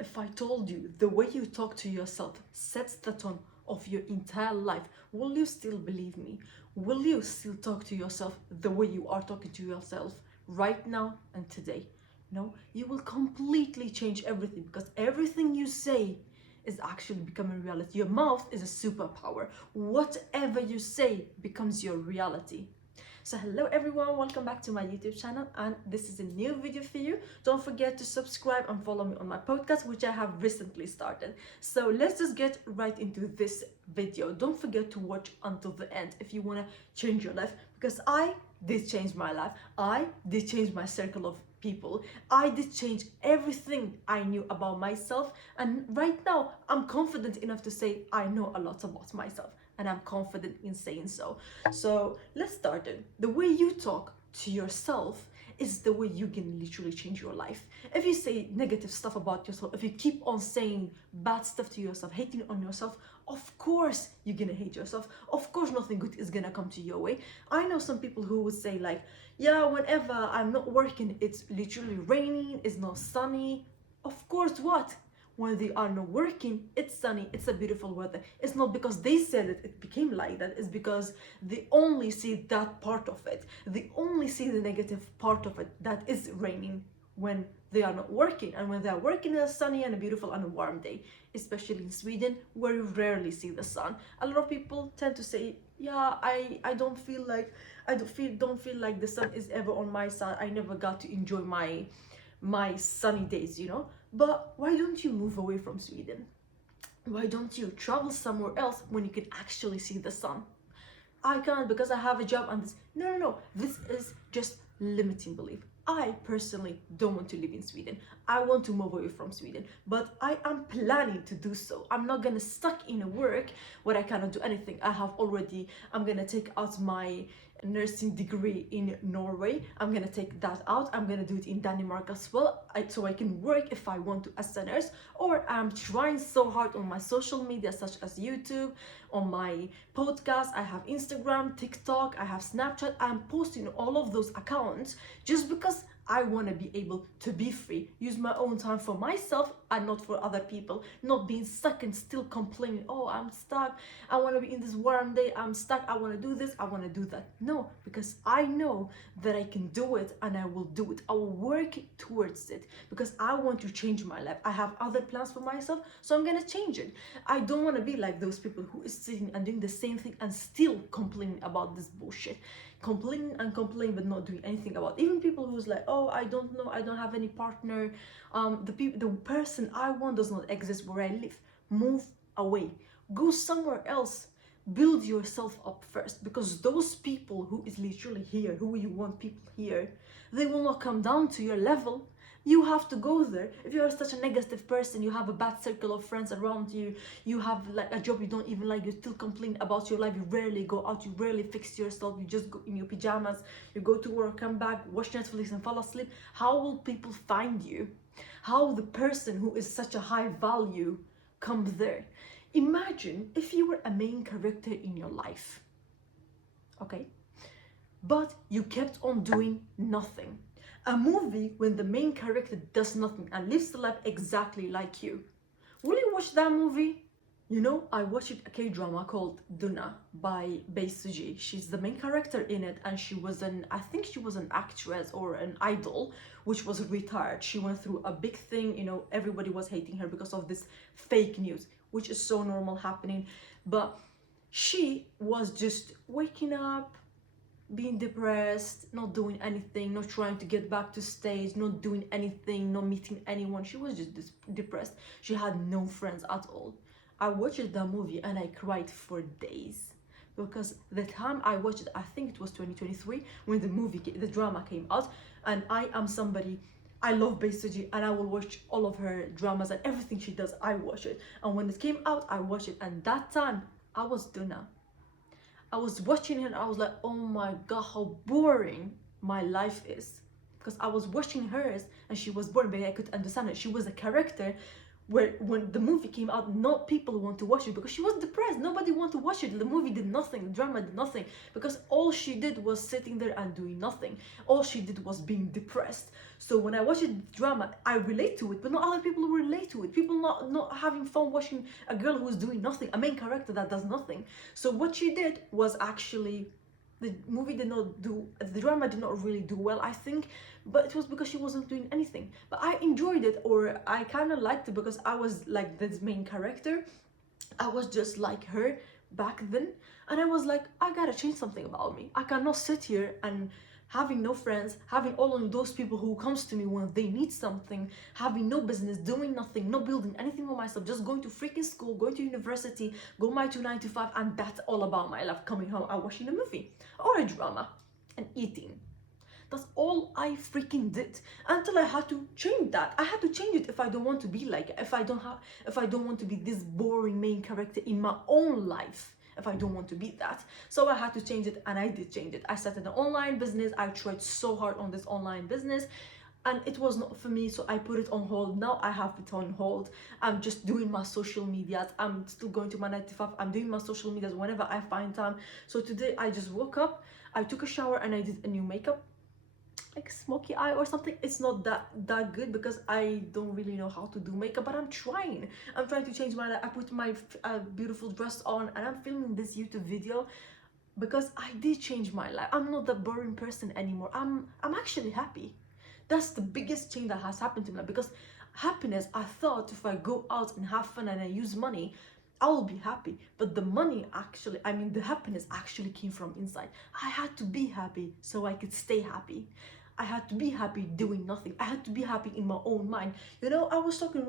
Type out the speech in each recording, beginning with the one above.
if I told you the way you talk to yourself sets the tone of your entire life, will you still believe me? Will you still talk to yourself the way you are talking to yourself right now and today? No, you will completely change everything, because everything you say is actually becoming reality. Your mouth is a superpower. Whatever you say becomes your reality. So hello everyone, welcome back to my YouTube channel, and this is a new video for you. Don't forget to subscribe and follow me on my podcast, which I have recently started. So let's just get right into this video. Don't forget to watch until the end if you want to change your life, because I did change my life. I did change my circle of people. I did change everything I knew about myself, and right now I'm confident enough to say I know a lot about myself, and I'm confident in saying so. So let's start it. The way you talk to yourself is the way you can literally change your life. If you say negative stuff about yourself, if you keep on saying bad stuff to yourself, hating on yourself, of course you're gonna hate yourself. Of course nothing good is gonna come to your way. I know some people who would say like, yeah, whenever I'm not working, it's literally raining, it's not sunny. Of course what? When they are not working, it's sunny, it's a beautiful weather. It's not because they said it became like that. It's because they only see that part of it. They only see the negative part of it, that is raining when they are not working. And when they are working, it's a sunny and a beautiful and a warm day, especially in Sweden, where you rarely see the sun. A lot of people tend to say, yeah, I don't feel like the sun is ever on my side. I never got to enjoy my sunny days, you know. But why don't you move away from Sweden? Why don't you travel somewhere else when you can actually see the sun? I can't because I have a job and this. No. This is just limiting belief. I personally don't want to live in Sweden. I want to move away from Sweden, but I am planning to do so. I'm not gonna stuck in a work where I cannot do anything. I'm gonna take out my nursing degree in Norway. I'm gonna take that out. I'm gonna do it in Denmark as well, so I can work if I want to as a nurse. Or I'm trying so hard on my social media such as YouTube, on my podcast. I have Instagram, TikTok, I have Snapchat. I'm posting all of those accounts just because I want to be able to be free, use my own time for myself and not for other people, not being stuck and still complaining, oh, I'm stuck, I want to be in this warm day, I'm stuck, I want to do this, I want to do that. No, because I know that I can do it and I will do it. I will work towards it because I want to change my life. I have other plans for myself, so I'm going to change it. I don't want to be like those people who is sitting and doing the same thing and still complaining about this bullshit. Complaining and complaining but not doing anything about it. Even people who's like, oh, I don't know, I don't have any partner, the person I want does not exist where I live. Move away, go somewhere else, build yourself up first, because those people who is literally here, who you want people here, they will not come down to your level. You have to go there. If you are such a negative person, you have a bad circle of friends around you, you have like a job you don't even like, you still complain about your life, you rarely go out, you rarely fix yourself, you just go in your pajamas, you go to work, come back, watch Netflix and fall asleep, how will people find you? How will the person who is such a high value come there? Imagine if you were a main character in your life, okay? But you kept on doing nothing. A movie when the main character does nothing and lives the life exactly like you. Will you watch that movie? You know, I watched a K-drama called Duna by Bae Suji. She's the main character in it, and I think she was an actress or an idol, which was retired. She went through a big thing, you know, everybody was hating her because of this fake news, which is so normal happening. But she was just waking up, being depressed, not doing anything, not trying to get back to stage, not doing anything, not meeting anyone. She was just depressed. She had no friends at all. I watched that movie and I cried for days, because the time I watched it, I think it was 2023 when the drama came out, and I am somebody, I love Bae Suji and I will watch all of her dramas and everything she does, I watch it. And when it came out, I watched it, and that time I was Duna. I was watching her and I was like, oh my god, how boring my life is. Because I was watching hers and she was boring, but I could understand it. She was a character where when the movie came out, not people want to watch it because she was depressed. Nobody want to watch it. The movie did nothing, the drama did nothing, because all she did was sitting there and doing nothing. All she did was being depressed. So when I watch the drama, I relate to it, but not other people relate to it. People not having fun watching a girl who is doing nothing, a main character that does nothing. So what she did was actually, the movie did not do, the drama did not really do well, I think, but it was because she wasn't doing anything. But I enjoyed it, or I kind of liked it, because I was like this main character. I was just like her back then, and I was like, I gotta change something about me. I cannot sit here and having no friends, having all of those people who comes to me when they need something, having no business, doing nothing, not building anything for myself, just going to freaking school, going to university, go my 9 to 5, and that's all about my life. Coming home and watching a movie or a drama and eating. That's all I freaking did, until I had to change that. I had to change it if I don't want to be like it, if I don't want to be this boring main character in my own life. If I don't want to be that. So I had to change it, and I did change it. I started an online business. I tried so hard on this online business, and it was not for me, so I put it on hold. Now I have it on hold. I'm just doing my social medias. I'm still going to my 9 to 5. I'm doing my social medias whenever I find time. So today I just woke up, I took a shower, and I did a new makeup, like smoky eye or something. It's not that good because I don't really know how to do makeup, but I'm trying to change my life. I put my beautiful dress on, and I'm filming this YouTube video because I did change my life. I'm not that boring person anymore. I'm actually happy. That's the biggest change that has happened to me, because happiness, I thought if I go out and have fun and I use money, I will be happy. But the money actually, I mean the happiness actually came from inside. I had to be happy so I could stay happy. I had to be happy doing nothing. I had to be happy in my own mind. You know, I was talking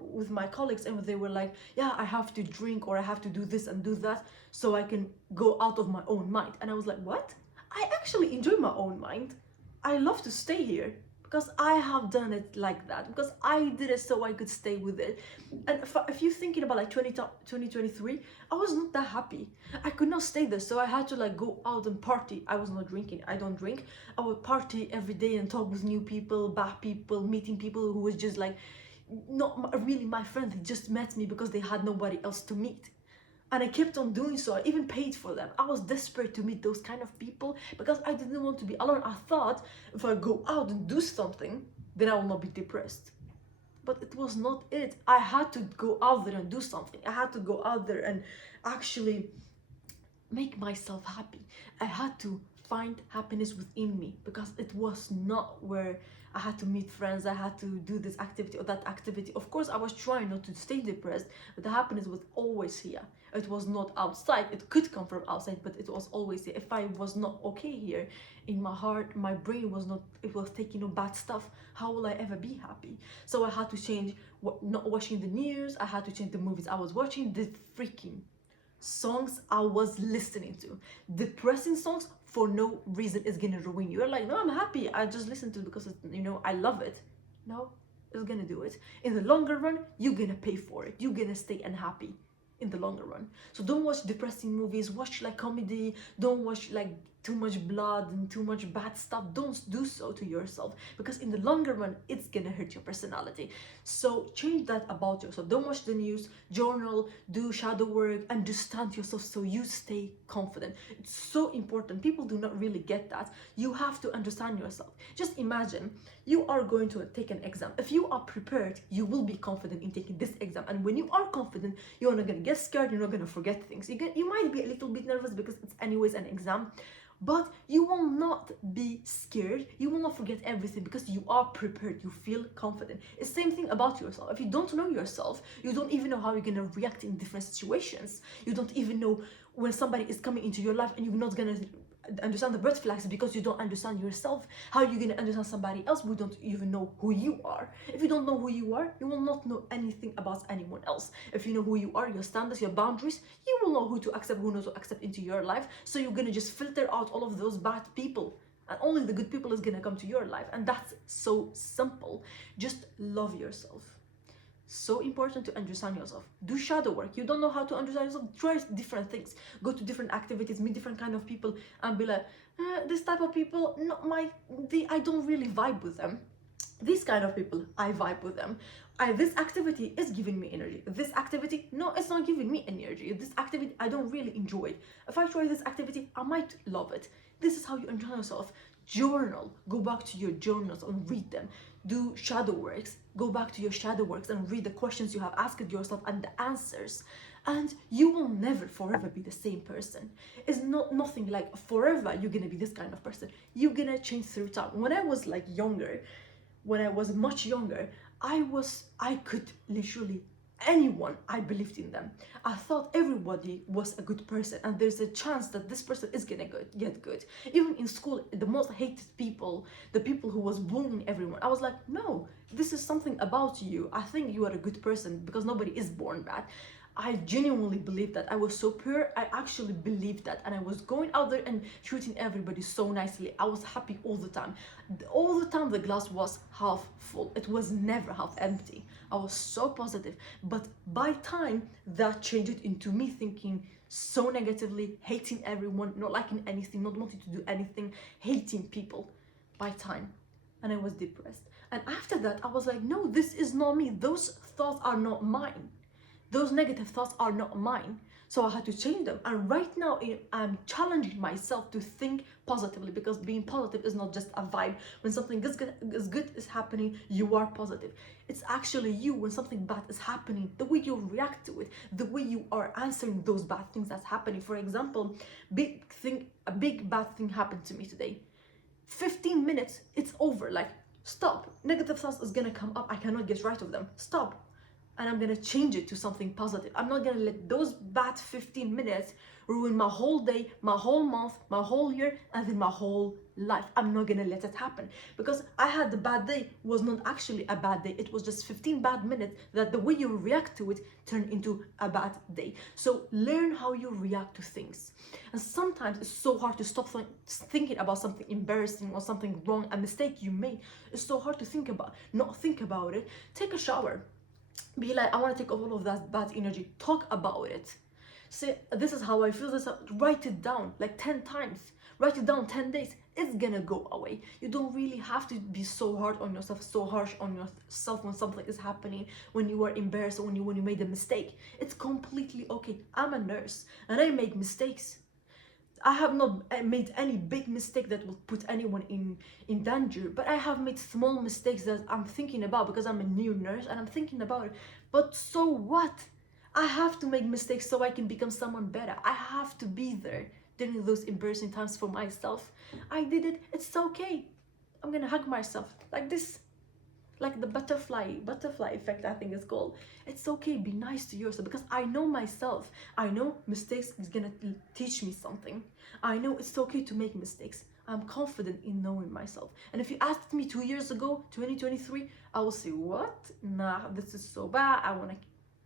with my colleagues, and they were like, yeah, I have to drink, or I have to do this and do that so I can go out of my own mind. And I was like, what? I actually enjoy my own mind. I love to stay here because I have done it like that, because I did it so I could stay with it. And if you're thinking about like 2023, I was not that happy. I could not stay there, so I had to like go out and party. I was not drinking. I don't drink. I would party every day and talk with new people, bad people, meeting people who was just like not really my friend. They just met me because they had nobody else to meet. And I kept on doing so. I even paid for them. I was desperate to meet those kind of people because I didn't want to be alone. I thought if I go out and do something, then I will not be depressed. But it was not it. I had to go out there and do something. I had to go out there and actually make myself happy. I had to find happiness within me, because it was not where I had to meet friends, I had to do this activity or that activity. Of course, I was trying not to stay depressed, but the happiness was always here. It was not outside. It could come from outside, but it was always here. If I was not okay here in my heart, my brain was not, it was taking on bad stuff, how will I ever be happy? So I had to change not watching the news. I had to change the movies I was watching, the freaking songs I was listening to. Depressing songs for no reason is gonna ruin you. You're like, no, I'm happy, I just listen to it because it's, you know, I love it. No, it's gonna do it. In the longer run, you're gonna pay for it. You're gonna stay unhappy in the longer run. So don't watch depressing movies. Watch like comedy. Don't watch like too much blood and too much bad stuff. Don't do so to yourself, because in the longer run it's gonna hurt your personality. So change that about yourself. Don't watch the news, journal, do shadow work, understand yourself so you stay confident. It's so important. People do not really get that. You have to understand yourself. Just imagine you are going to take an exam. If you are prepared, you will be confident in taking this exam. And when you are confident, you're not gonna get scared, you're not gonna forget things. You might be a little bit nervous because it's anyways an exam, but you will not be scared. You will not forget everything because you are prepared. You feel confident. It's the same thing about yourself. If you don't know yourself, you don't even know how you're gonna react in different situations. You don't even know when somebody is coming into your life and you're not gonna understand the red flags because you don't understand yourself. How are you going to understand somebody else who don't even know who you are? If you don't know who you are, you will not know anything about anyone else. If you know who you are, your standards, your boundaries, you will know who to accept, who not to accept into your life. So you're going to just filter out all of those bad people, and only the good people is going to come to your life. And that's so simple. Just love yourself. So important to understand yourself. Do shadow work. You don't know how to understand yourself, try different things. Go to different activities, meet different kind of people, and be like, this type of people, I don't really vibe with them. These kind of people, I vibe with them. This activity is giving me energy. This activity, no, it's not giving me energy. This activity, I don't really enjoy it. If I try this activity, I might love it. This is how you enjoy yourself. Journal. Go back to your journals and read them. Do shadow works. Go back to your shadow works and read the questions you have asked yourself and the answers. And you will never forever be the same person. It's not nothing like forever you're gonna be this kind of person. You're gonna change through time. When I was like younger, when I was much younger, I could literally anyone, I believed in them. I thought everybody was a good person and there's a chance that this person is gonna get good. Even in school, the most hated people, the people who was bullying everyone, I was like, no, this is something about you. I think you are a good person because nobody is born bad. I genuinely believed that. I was so pure. I actually believed that. And I was going out there and treating everybody so nicely. I was happy all the time. All the time the glass was half full. It was never half empty. I was so positive. But by time that changed into me thinking so negatively, hating everyone, not liking anything, not wanting to do anything, hating people by time. And I was depressed. And after that, I was like, no, this is not me. Those thoughts are not mine. Those negative thoughts are not mine. So I had to change them. And right now, I'm challenging myself to think positively, because being positive is not just a vibe. When something good is happening, you are positive. It's actually you, when something bad is happening, the way you react to it, the way you are answering those bad things that's happening. For example, a big bad thing happened to me today. 15 minutes, it's over. Like, stop. Negative thoughts is gonna come up. I cannot get rid of them. Stop. And I'm gonna change it to something positive. I'm not gonna let those bad 15 minutes ruin my whole day, my whole month, my whole year, and then my whole life. I'm not gonna let it happen, because I had the bad day was not actually a bad day. It was just 15 bad minutes that the way you react to it turned into a bad day. So learn how you react to things. And sometimes it's so hard to stop thinking about something embarrassing or something wrong, a mistake you made. It's so hard to not think about it. Take a shower. Be like, I want to take off all of that bad energy. Talk about it. Say, this is how I feel. Write it down like 10 times. Write it down 10 days. It's gonna go away. You don't really have to be so hard on yourself, so harsh on yourself when something is happening, when you are embarrassed, or when you made a mistake. It's completely okay. I'm a nurse and I make mistakes. I have not made any big mistake that will put anyone in danger, but I have made small mistakes that I'm thinking about, because I'm a new nurse and I'm thinking about it. But so what? I have to make mistakes so I can become someone better. I have to be there during those embarrassing times for myself. I did it. It's okay. I'm gonna hug myself like this. Like the butterfly effect, I think it's called. It's okay, be nice to yourself, because I know myself. I know mistakes is gonna teach me something. I know it's okay to make mistakes. I'm confident in knowing myself. And if you asked me 2 years ago, 2023, I will say, what? Nah, this is so bad, I wanna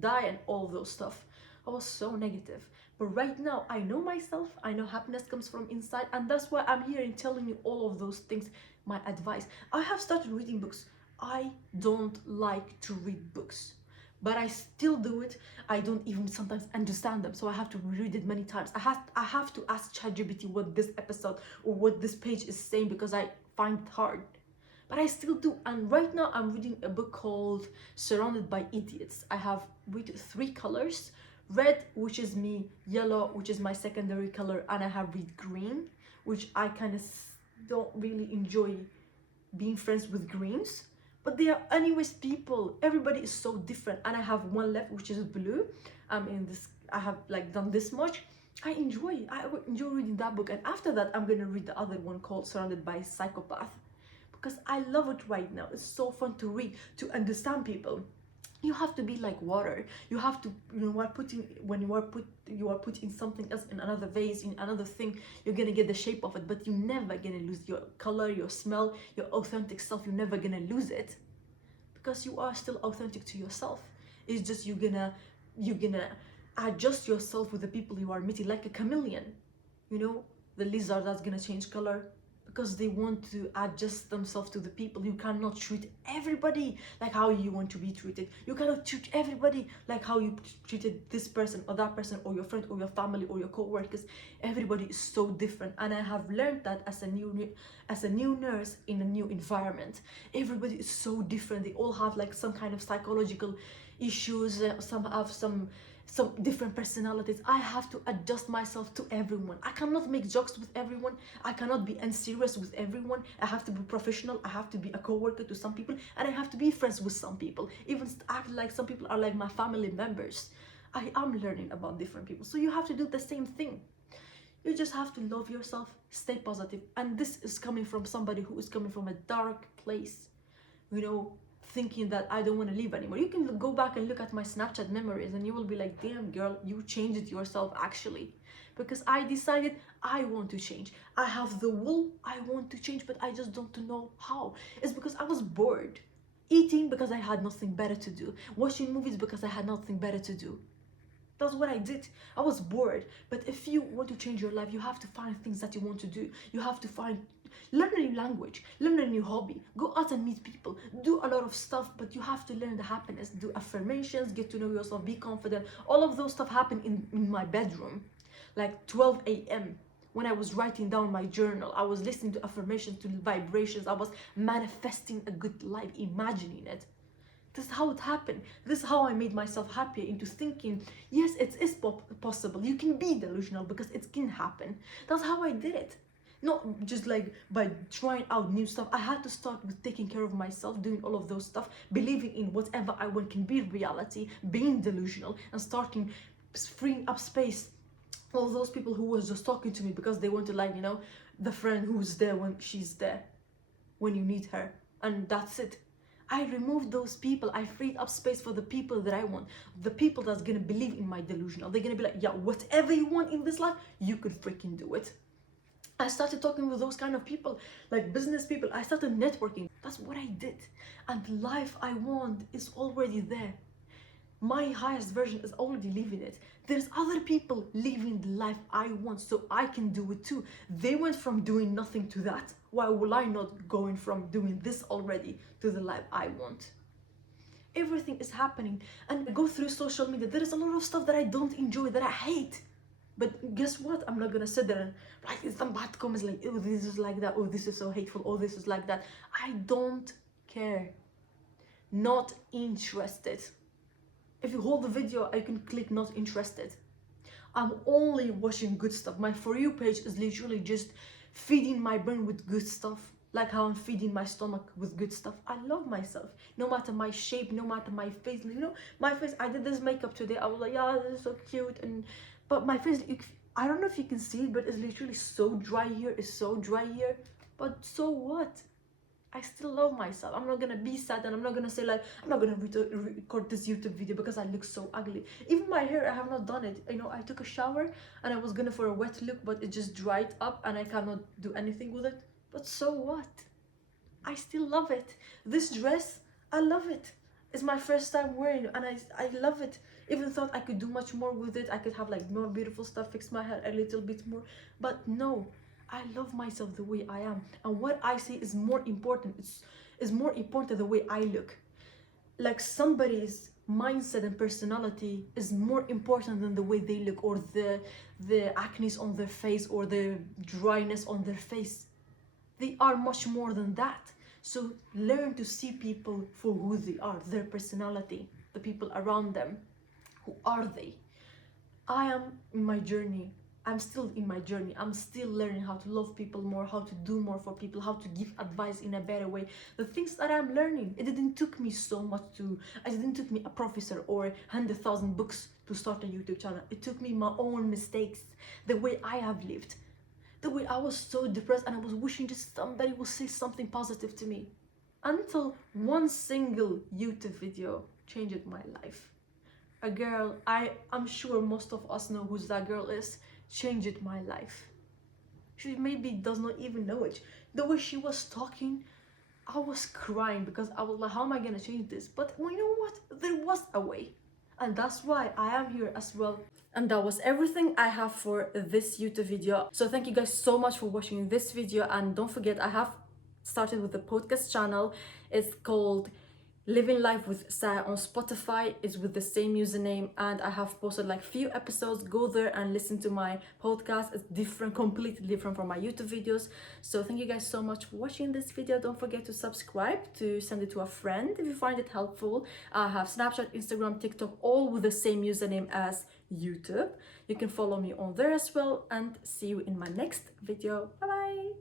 die and all those stuff. I was so negative. But right now, I know myself. I know happiness comes from inside, and that's why I'm here and telling you all of those things, my advice. I have started reading books. I don't like to read books, but I still do it. I don't even sometimes understand them, so I have to read it many times. I have to ask ChatGPT what this episode or what this page is saying, because I find it hard. But I still do. And right now I'm reading a book called Surrounded by Idiots. I have read 3 colors: red, which is me; yellow, which is my secondary color; and I have read green, which I kind of don't really enjoy being friends with greens. But they are anyways people. Everybody is so different. And I have one left, which is blue. I have like done this much. I enjoy reading that book. And after that, I'm gonna read the other one called Surrounded by Psychopath, because I love it right now. It's so fun to read, to understand people. You have to be like water. You have to, you are putting something else in another vase, in another thing, you're gonna get the shape of it, but you're never gonna lose your color, your smell, your authentic self. You're never gonna lose it, because you are still authentic to yourself. It's just you're gonna adjust yourself with the people you are meeting, like a chameleon. The lizard that's gonna change color because they want to adjust themselves to the people. You cannot treat everybody like how you want to be treated. You cannot treat everybody like how you treated this person or that person or your friend or your family or your co-workers. Everybody is so different, and I have learned that as a new nurse in a new environment. Everybody is so different. They all have like some kind of psychological issues. Some have some different personalities. I have to adjust myself to everyone. I cannot make jokes with everyone. I cannot be unserious with everyone. I have to be professional. I have to be a co-worker to some people, and I have to be friends with some people, even act like some people are like my family members. I am learning about different people, so you have to do the same thing. You just have to love yourself, stay positive. And this is coming from somebody who is coming from a dark place, you know, thinking that I don't want to live anymore. You can go back and look at my Snapchat memories and you will be like, damn girl, you changed it yourself actually. Because I decided I want to change. I have the will, I want to change, but I just don't know how. It's because I was bored. Eating because I had nothing better to do. Watching movies because I had nothing better to do. That's what I did. I was bored. But if you want to change your life, you have to find things that you want to do. You have to learn a new language, learn a new hobby, go out and meet people, do a lot of stuff, but you have to learn the happiness, do affirmations, get to know yourself, be confident. All of those stuff happened in my bedroom, like 12 a.m. when I was writing down my journal. I was listening to affirmations, to vibrations. I was manifesting a good life, imagining it. This is how it happened. This is how I made myself happier, into thinking, yes, it is possible. You can be delusional because it can happen. That's how I did it. Not just like by trying out new stuff. I had to start with taking care of myself, doing all of those stuff, believing in whatever I want can be reality, being delusional, and starting freeing up space. All those people who was just talking to me because they want to, like, you know, the friend who's there when she's there, when you need her, and that's it. I removed those people. I freed up space for the people that I want. The people that's gonna believe in my delusional. They're gonna be like, yeah, whatever you want in this life, you could freaking do it. I started talking with those kind of people, like business people. I started networking. That's what I did. And the life I want is already there. My highest version is already living it. There's other people living the life I want, so I can do it too. They went from doing nothing to that. Why will I not going from doing this already to the life I want? Everything is happening, and I go through social media. There is a lot of stuff that I don't enjoy, that I hate. But guess what? I'm not gonna sit there and write some bad comments like, oh, this is like that, oh, this is so hateful, oh, this is like that. I don't care. Not interested. If you hold the video, I can click not interested. I'm only watching good stuff. My For You page is literally just feeding my brain with good stuff, like how I'm feeding my stomach with good stuff. I love myself, no matter my shape, no matter my face. You know, my face, I did this makeup today. I was like, yeah, this is so cute. But my face, I don't know if you can see it, but it's literally so dry here. It's so dry here. But so what? I still love myself. I'm not gonna be sad, and I'm not gonna say like, I'm not gonna record this YouTube video because I look so ugly. Even my hair, I have not done it. You know, I took a shower and I was gonna for a wet look, but it just dried up and I cannot do anything with it. But so what? I still love it. This dress, I love it. It's my first time wearing it, and I love it. Even thought I could do much more with it. I could have like more beautiful stuff, fix my hair a little bit more. But no, I love myself the way I am. And what I say is more important. It's more important the way I look. Like somebody's mindset and personality is more important than the way they look, or the acne on their face, or the dryness on their face. They are much more than that. So learn to see people for who they are, their personality, the people around them. Who are they? I am in my journey. I'm still in my journey. I'm still learning how to love people more, how to do more for people, how to give advice in a better way. The things that I'm learning, it didn't took me so much it didn't took me a professor or 100,000 books to start a YouTube channel. It took me my own mistakes, the way I have lived, the way I was so depressed and I was wishing just somebody would say something positive to me. Until one single YouTube video changed my life. A girl, I'm sure most of us know who that girl is, changed my life. She maybe does not even know it. The way she was talking, I was crying because I was like, how am I gonna change this? But you know what? There was a way. And that's why I am here as well. And that was everything I have for this YouTube video. So thank you guys so much for watching this video, and don't forget I have started with the podcast channel. It's called Living Life with Saia on Spotify. Is with the same username, and I have posted like few episodes. Go there and listen to my podcast. It's different, completely different from my YouTube videos. So thank you guys so much for watching this video. Don't forget to subscribe, to send it to a friend if you find it helpful. I have Snapchat, Instagram, TikTok, all with the same username as YouTube. You can follow me on there as well, and see you in my next video. Bye bye.